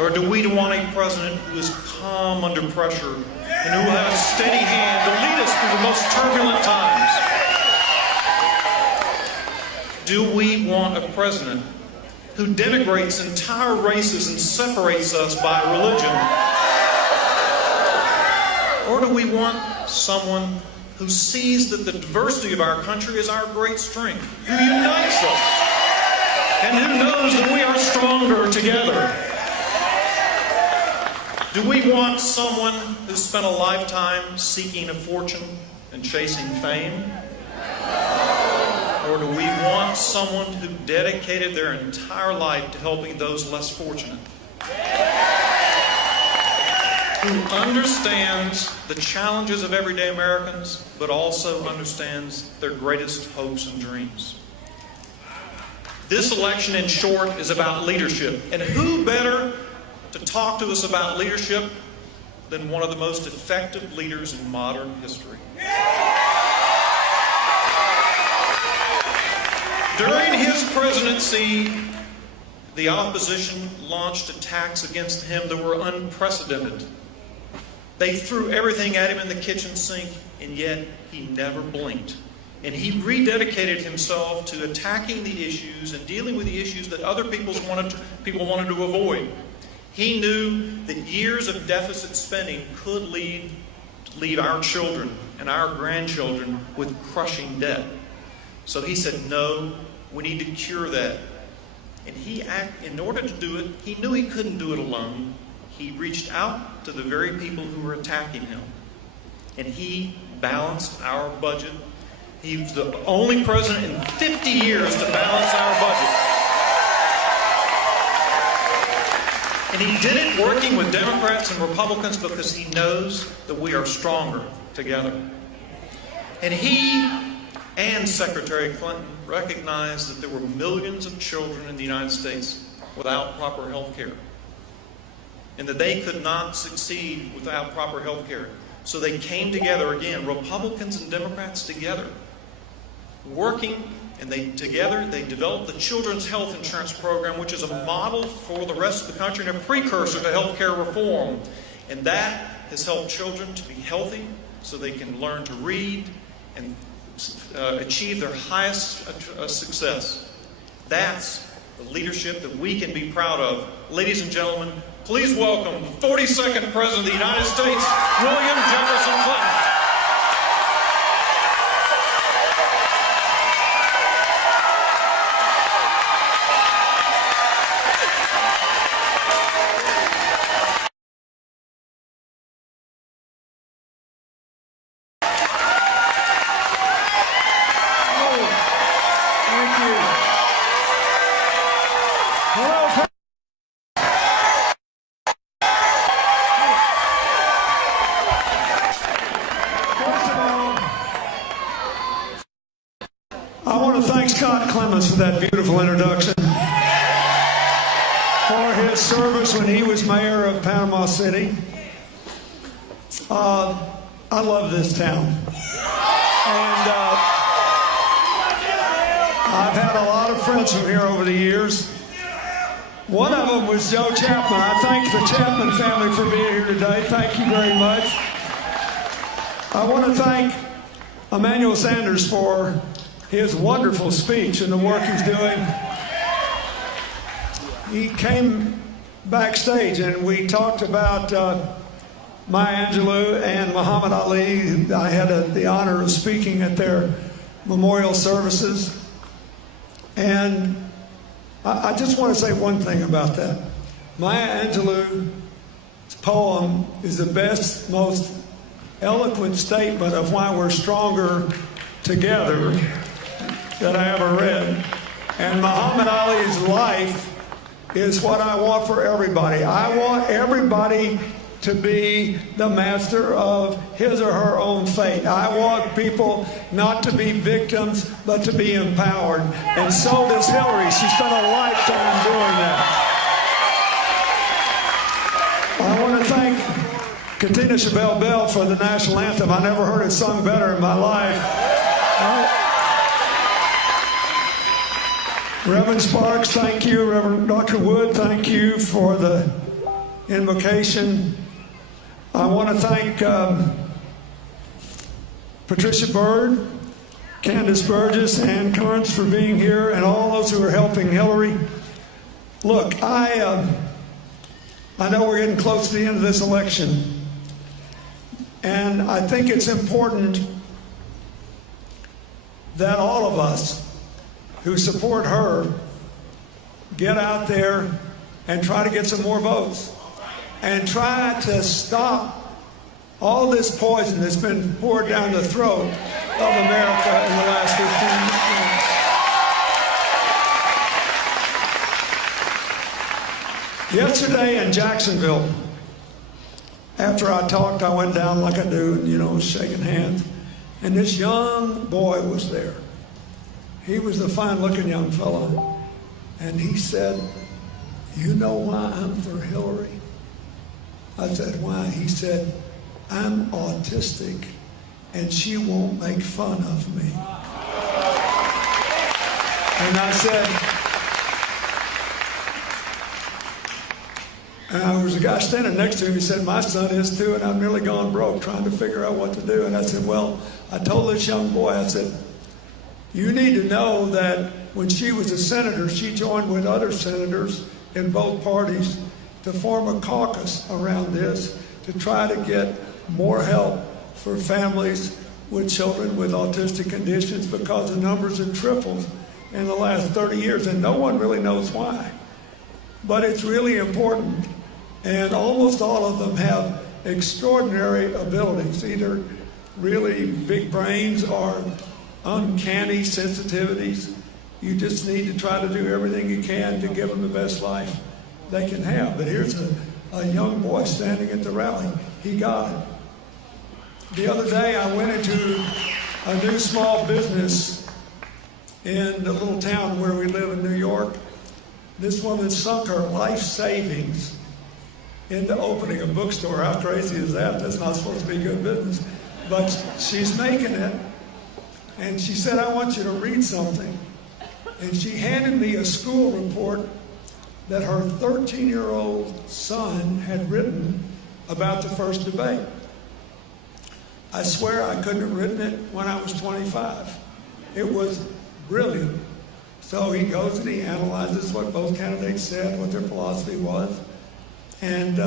Or do we want a president who is calm under pressure and who will have a steady hand to lead us through the most turbulent times? Do we want a president who denigrates entire races and separates us by religion? Or do we want someone who sees that the diversity of our country is our great strength, who unites us, and who knows that we are stronger together? Do we want someone who spent a lifetime seeking a fortune and chasing fame? Or do we want someone who dedicated their entire life to helping those less fortunate? Who understands the challenges of everyday Americans, but also understands their greatest hopes and dreams? This election, in short, is about leadership. And who better to talk to us about leadership than one of the most effective leaders in modern history? During his presidency, the opposition launched attacks against him that were unprecedented. They threw everything at him in the kitchen sink, and yet he never blinked. And he rededicated himself to attacking the issues and dealing with the issues that other people wanted to avoid. He knew that years of deficit spending could leave our children and our grandchildren with crushing debt. So he said, no, we need to cure that. And in order to do it, he knew he couldn't do it alone. He reached out to the very people who were attacking him. And he balanced our budget. He was the only president in 50 years to balance our budget. And he did it working with Democrats and Republicans because he knows that we are stronger together. And he and Secretary Clinton recognized that there were millions of children in the United States without proper health care, and that they could not succeed without proper health care. So they came together again, Republicans and Democrats together, working, and they developed the Children's Health Insurance Program, which is a model for the rest of the country and a precursor to health care reform. And that has helped children to be healthy so they can learn to read and achieve their highest success. That's the leadership that we can be proud of. Ladies and gentlemen, please welcome the 42nd President of the United States, William Jefferson Clinton. For that beautiful introduction, for his service when he was mayor of Panama City. I love this town, and I've had a lot of friends from here over the years. One of them was Joe Chapman. I thank the Chapman family for being here today. Thank you very much. I want to thank Emmanuel Sanders for his wonderful speech and the work he's doing. He came backstage and we talked about Maya Angelou and Muhammad Ali. I had the honor of speaking at their memorial services. And I just want to say one thing about that. Maya Angelou's poem is the best, most eloquent statement of why we're stronger together that I ever read. And Muhammad Ali's life is what I want for everybody. I want everybody to be the master of his or her own fate. I want people not to be victims, but to be empowered. And so does Hillary. She spent a lifetime doing that. I want to thank Katina Chabelle Bell for the national anthem. I never heard it sung better in my life. Reverend Sparks, thank you. Reverend Dr. Wood, thank you for the invocation. I want to thank Patricia Byrd, Candace Burgess, and Currents for being here, and all those who are helping Hillary. Look, I know we're getting close to the end of this election, and I think it's important that all of us who support her get out there and try to get some more votes and try to stop all this poison that's been poured down the throat of America in the last 15 months. Yesterday in Jacksonville, after I talked, I went down like I do, shaking hands, and this young boy was there. He was a fine-looking young fellow, and he said, "You know why I'm for Hillary?" I said, "Why?" He said, "I'm autistic, and she won't make fun of me." And I said, and there was a guy standing next to him. He said, "My son is too, and I've nearly gone broke trying to figure out what to do." And I said, "Well," I told this young boy, I said, "You need to know that when she was a senator, she joined with other senators in both parties to form a caucus around this to try to get more help for families with children with autistic conditions, because the numbers have tripled in the last 30 years, and no one really knows why. But it's really important, and almost all of them have extraordinary abilities, either really big brains or uncanny sensitivities. You just need to try to do everything you can to give them the best life they can have." But here's a young boy standing at the rally. He got it. The other day I went into a new small business in the little town where we live in New York. This woman sunk her life savings into opening a bookstore. How crazy is that? That's not supposed to be good business. But she's making it. And she said, "I want you to read something." And she handed me a school report that her 13-year-old son had written about the first debate. I swear I couldn't have written it when I was 25. It was brilliant. So he goes and he analyzes what both candidates said, what their philosophy was. And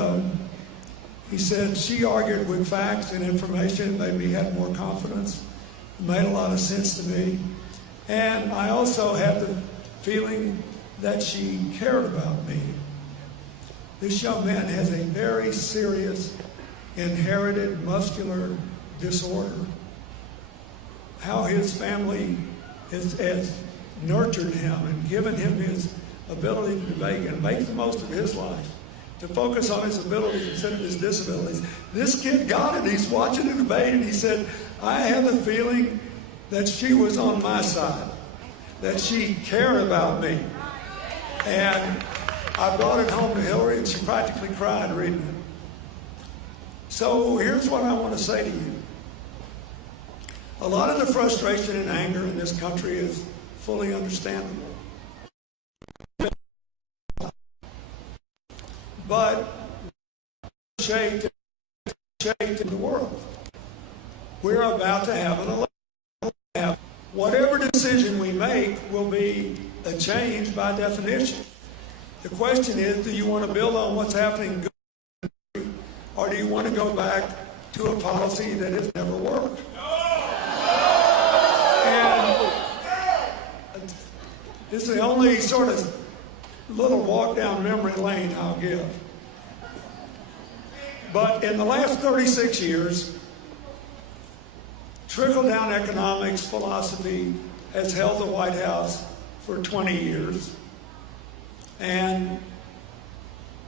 he said, "She argued with facts and information, made me have more confidence. It made a lot of sense to me. And I also had the feeling that she cared about me." This young man has a very serious inherited muscular disorder. How his family has nurtured him and given him his ability to debate and make the most of his life, to focus on his abilities instead of his disabilities. This kid got it. He's watching the debate and he said, "I have the feeling that she was on my side, that she cared about me." And I brought it home to Hillary and she practically cried reading it. So here's what I want to say to you. A lot of the frustration and anger in this country is fully understandable. But shaped in the world. We're about to have an election. Whatever decision we make will be a change by definition. The question is, do you want to build on what's happening good, or do you want to go back to a policy that has never worked? And this is the only sort of little walk down memory lane I'll give. But in the last 36 years, trickle-down economics philosophy has held the White House for 20 years. And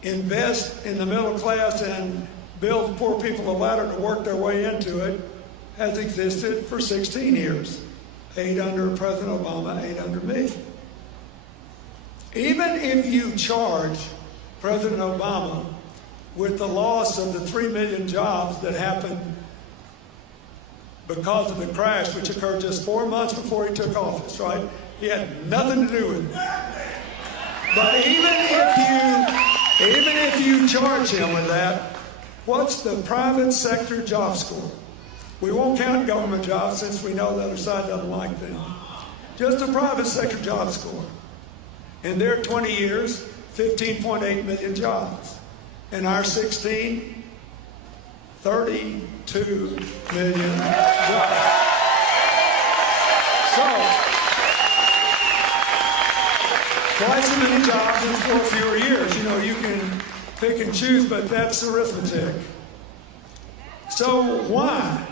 invest in the middle class and build poor people a ladder to work their way into it has existed for 16 years. 8 under President Obama, 8 under me. Even if you charge President Obama with the loss of the 3 million jobs that happened because of the crash, which occurred just 4 months before he took office, right? He had nothing to do with it. But even if you charge him with that, what's the private sector job score? We won't count government jobs since we know the other side doesn't like them. Just the private sector job score. In their 20 years, 15.8 million jobs. In our 16, 32 million jobs. So, twice as many jobs in 4 fewer years. You know, you can pick and choose, but that's arithmetic. So why?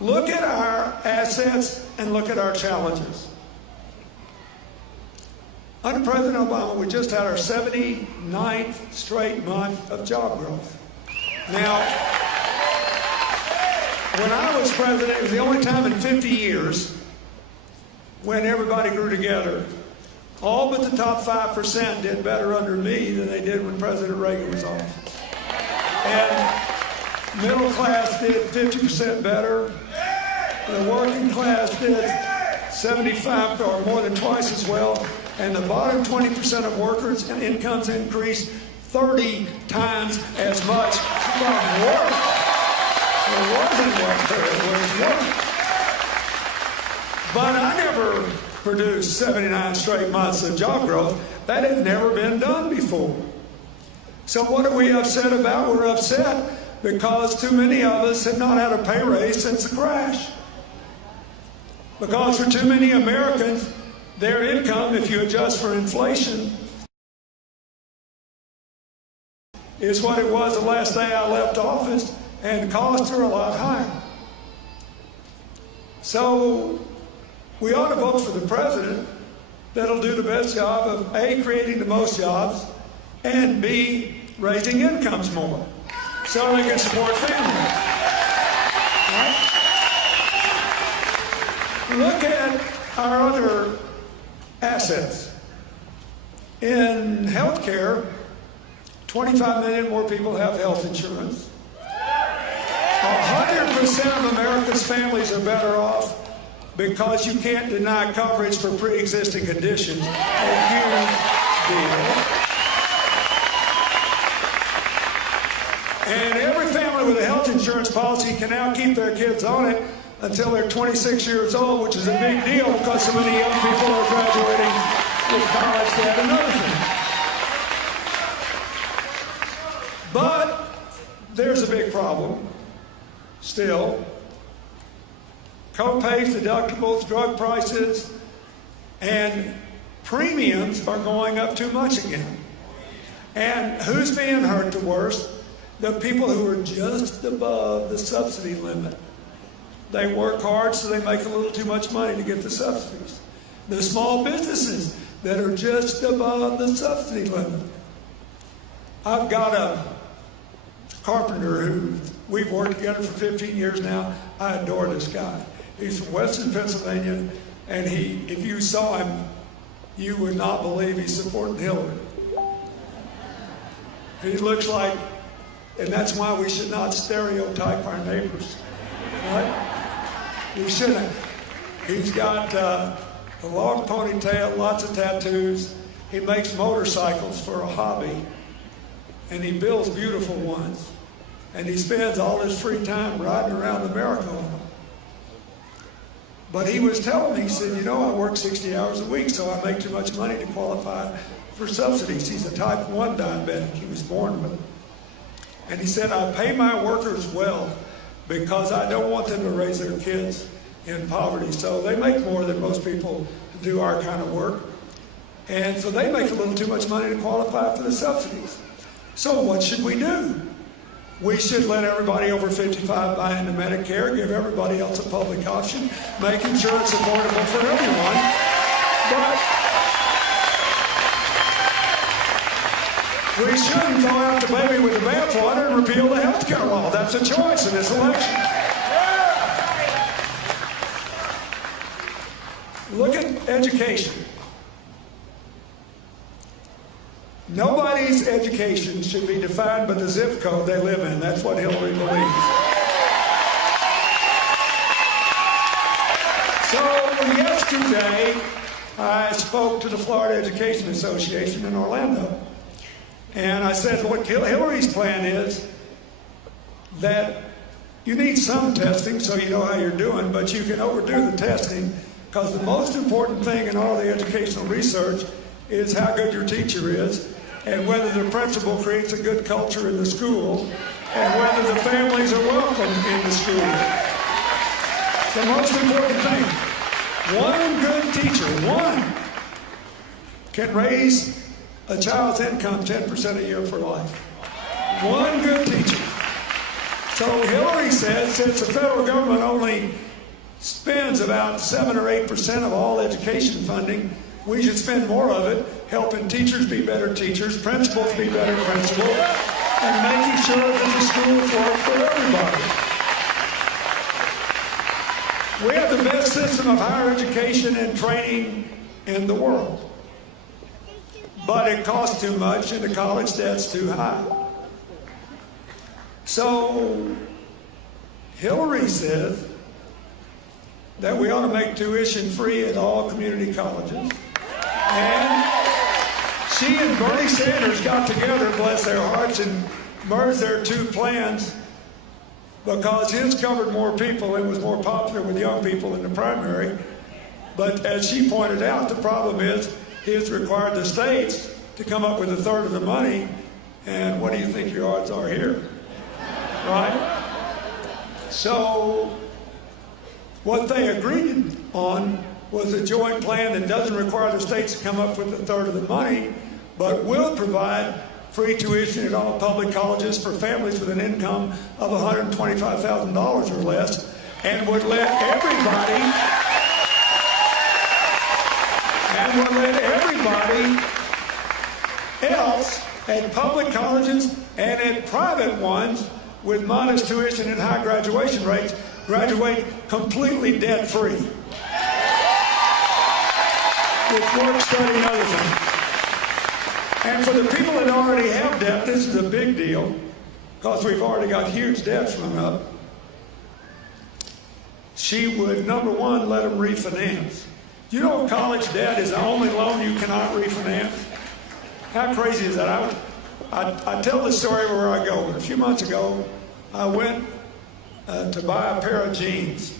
Look at our assets and look at our challenges. Under President Obama, we just had our 79th straight month of job growth. Now, when I was president, it was the only time in 50 years when everybody grew together. All but the top 5% did better under me than they did when President Reagan was on. And middle class did 50% better. The working class did 75 or more than twice as well. And the bottom 20% of workers' incomes increased 30 times as much from work. It wasn't welfare, it was work. But I never produced 79 straight months of job growth. That had never been done before. So what are we upset about? We're upset because too many of us have not had a pay raise since the crash. Because for too many Americans, their income, if you adjust for inflation, is what it was the last day I left office, and costs are a lot higher. So we ought to vote for the president that'll do the best job of A, creating the most jobs, and B, raising incomes more so they can support families. Right? Look at our other assets. In healthcare, 25 million more people have health insurance. 100% of America's families are better off because you can't deny coverage for pre-existing conditions. A huge deal. And every family with a health insurance policy can now keep their kids on it until they're 26 years old, which is a big deal because so many young people are graduating with college debt and other things. But there's a big problem still. Co-pays, deductibles, drug prices, and premiums are going up too much again. And who's being hurt the worst? The people who are just above the subsidy limit. They work hard, so they make a little too much money to get the subsidies. The small businesses that are just above the subsidy limit. I've got a carpenter who we've worked together for 15 years now. I adore this guy. He's from Western Pennsylvania, and if you saw him, you would not believe he's supporting Hillary. He looks like, and that's why we should not stereotype our neighbors. Right? We shouldn't. He's got a long ponytail, lots of tattoos. He makes motorcycles for a hobby, and he builds beautiful ones. And he spends all his free time riding around America on them. But he was telling me, he said, you know, I work 60 hours a week, so I make too much money to qualify for subsidies. He's a type 1 diabetic. He was born with it. And he said, I pay my workers well because I don't want them to raise their kids in poverty. So they make more than most people who do our kind of work. And so they make a little too much money to qualify for the subsidies. So what should we do? We should let everybody over 55 buy into Medicare, give everybody else a public option, make insurance affordable for everyone. But we shouldn't throw out the baby with the bathwater and repeal the health care law. That's a choice in this election. Look at education. Nobody's education should be defined by the zip code they live in. That's what Hillary believes. So yesterday, I spoke to the Florida Education Association in Orlando. And I said, what Hillary's plan is that you need some testing so you know how you're doing, but you can overdo the testing, because the most important thing in all the educational research is how good your teacher is, and whether the principal creates a good culture in the school, and whether the families are welcome in the school. The most important thing. One good teacher, one, can raise a child's income 10% a year for life. One good teacher. So Hillary says, since the federal government only spends about 7 or 8% of all education funding, we should spend more of it helping teachers be better teachers, principals be better principals, and making sure that the schools work for everybody. We have the best system of higher education and training in the world. But it costs too much and the college debt's too high. So Hillary says that we ought to make tuition free at all community colleges. And she and Bernie Sanders got together, bless their hearts, and merged their two plans because his covered more people and was more popular with young people in the primary. But as she pointed out, the problem is his required the states to come up with a third of the money. And what do you think your odds are here? Right? So what they agreed on was a joint plan that doesn't require the states to come up with a third of the money, but will provide free tuition at all public colleges for families with an income of $125,000 or less, and would let everybody else at public colleges and at private ones with modest tuition and high graduation rates graduate completely debt-free. With work, study, and other things. And for the people that already have debt, this is a big deal, because we've already got huge debts run up. She would, number one, let them refinance. You know, college debt is the only loan you cannot refinance. How crazy is that? I tell this story where I go. A few months ago, I went to buy a pair of jeans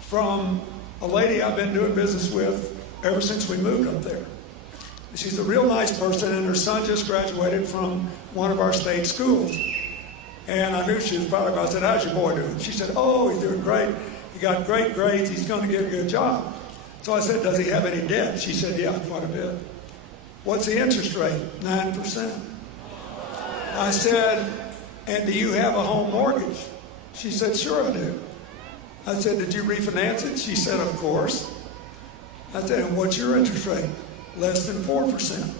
from a lady I've been doing business with ever since we moved up there. She's a real nice person, and her son just graduated from one of our state schools. And I knew she was proud of him. I said, how's your boy doing? She said, oh, he's doing great. He got great grades. He's going to get a good job. So I said, does he have any debt? She said, yeah, quite a bit. What's the interest rate? 9%. I said, and do you have a home mortgage? She said, sure I do. I said, did you refinance it? She said, of course. I said, and what's your interest rate? Less than 4%.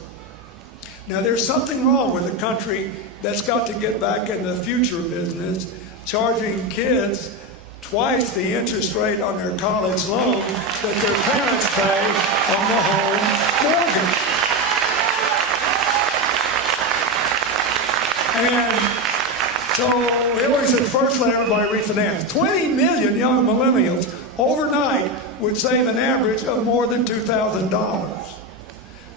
Now, there's something wrong with a country that's got to get back in the future business, charging kids twice the interest rate on their college loan that their parents pay on the home mortgage. And so Hillary said, first let everybody refinance. 20 million young millennials overnight would save an average of more than $2,000.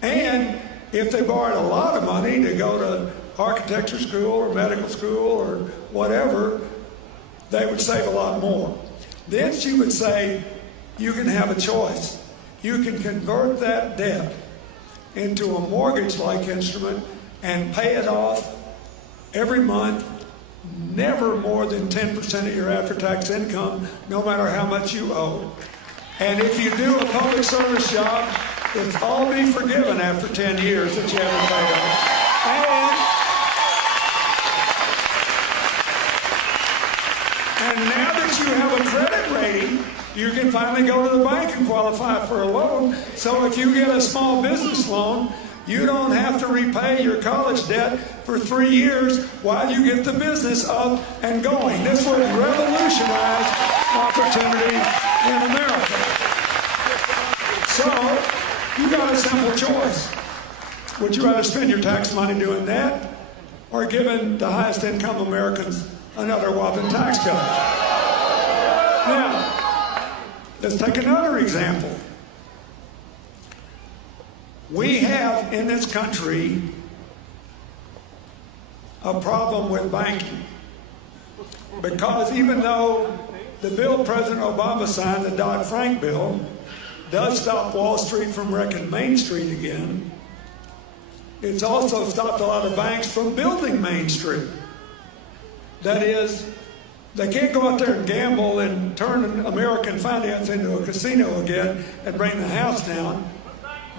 And if they borrowed a lot of money to go to architecture school or medical school or whatever, they would save a lot more. Then she would say, you can have a choice. You can convert that debt into a mortgage-like instrument and pay it off every month, never more than 10% of your after-tax income, no matter how much you owe. And if you do a public service job, it'll all be forgiven after 10 years that you haven't paid off. And now that you have a credit rating, you can finally go to the bank and qualify for a loan. So if you get a small business loan, you don't have to repay your college debt for 3 years while you get the business up and going. This would revolutionize opportunity in America. So, you got a simple choice. Would you rather spend your tax money doing that or giving the highest income Americans another whopping tax cut? Now, let's take another example. We have in this country a problem with banking. Because even though the bill President Obama signed, the Dodd-Frank bill, does stop Wall Street from wrecking Main Street again, it's also stopped a lot of banks from building Main Street. That is, they can't go out there and gamble and turn American finance into a casino again and bring the house down,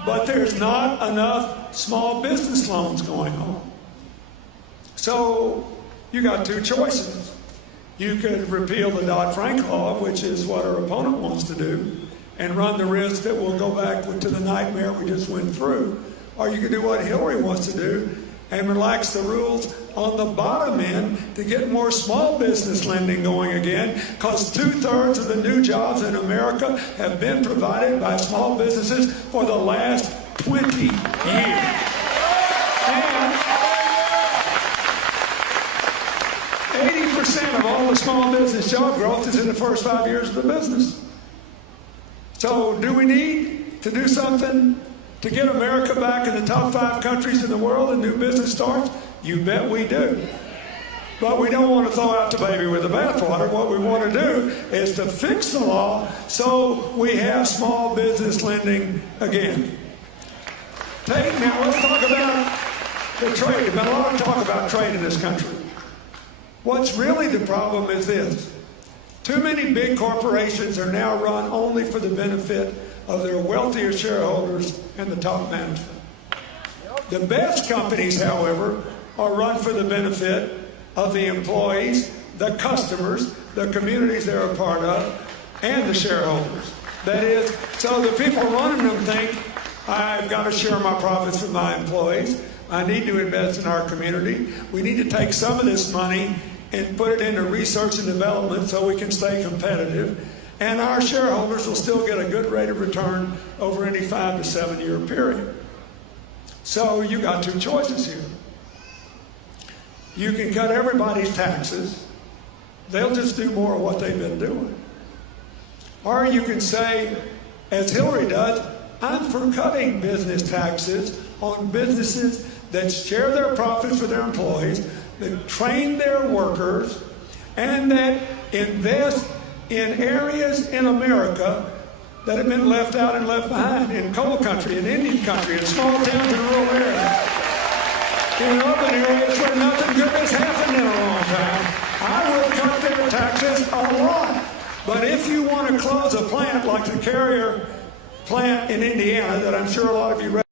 but there's not enough small business loans going on. So you got two choices. You could repeal the Dodd-Frank law, which is what our opponent wants to do, and run the risk that we'll go back to the nightmare we just went through. Or you could do what Hillary wants to do and relax the rules on the bottom end to get more small business lending going again, because 2/3 of the new jobs in America have been provided by small businesses for the last 20 years. And 80% of all the small business job growth is in the first 5 years of the business. So do we need to do something to get America back in the top 5 countries in the world and new business starts? You bet we do. But we don't want to throw out the baby with the bathwater. What we want to do is to fix the law so we have small business lending again. Now let's talk about the trade. There's been a lot of talk about trade in this country. What's really the problem is this. Too many big corporations are now run only for the benefit of their wealthier shareholders and the top management. The best companies, however, are run for the benefit of the employees, the customers, the communities they're a part of, and the shareholders. That is, so the people running them think, I've got to share my profits with my employees. I need to invest in our community. We need to take some of this money and put it into research and development so we can stay competitive. And our shareholders will still get a good rate of return over any 5 to 7 year period. So you got two choices here. You can cut everybody's taxes. They'll just do more of what they've been doing. Or you can say, as Hillary does, I'm for cutting business taxes on businesses that share their profits with their employees, that train their workers, and that invest in areas in America that have been left out and left behind, in coal country, in Indian country, in small towns and rural areas, in urban areas where nothing good has happened in a long time. I will cut their taxes a lot. But if you want to close a plant like the Carrier plant in Indiana, that I'm sure a lot of you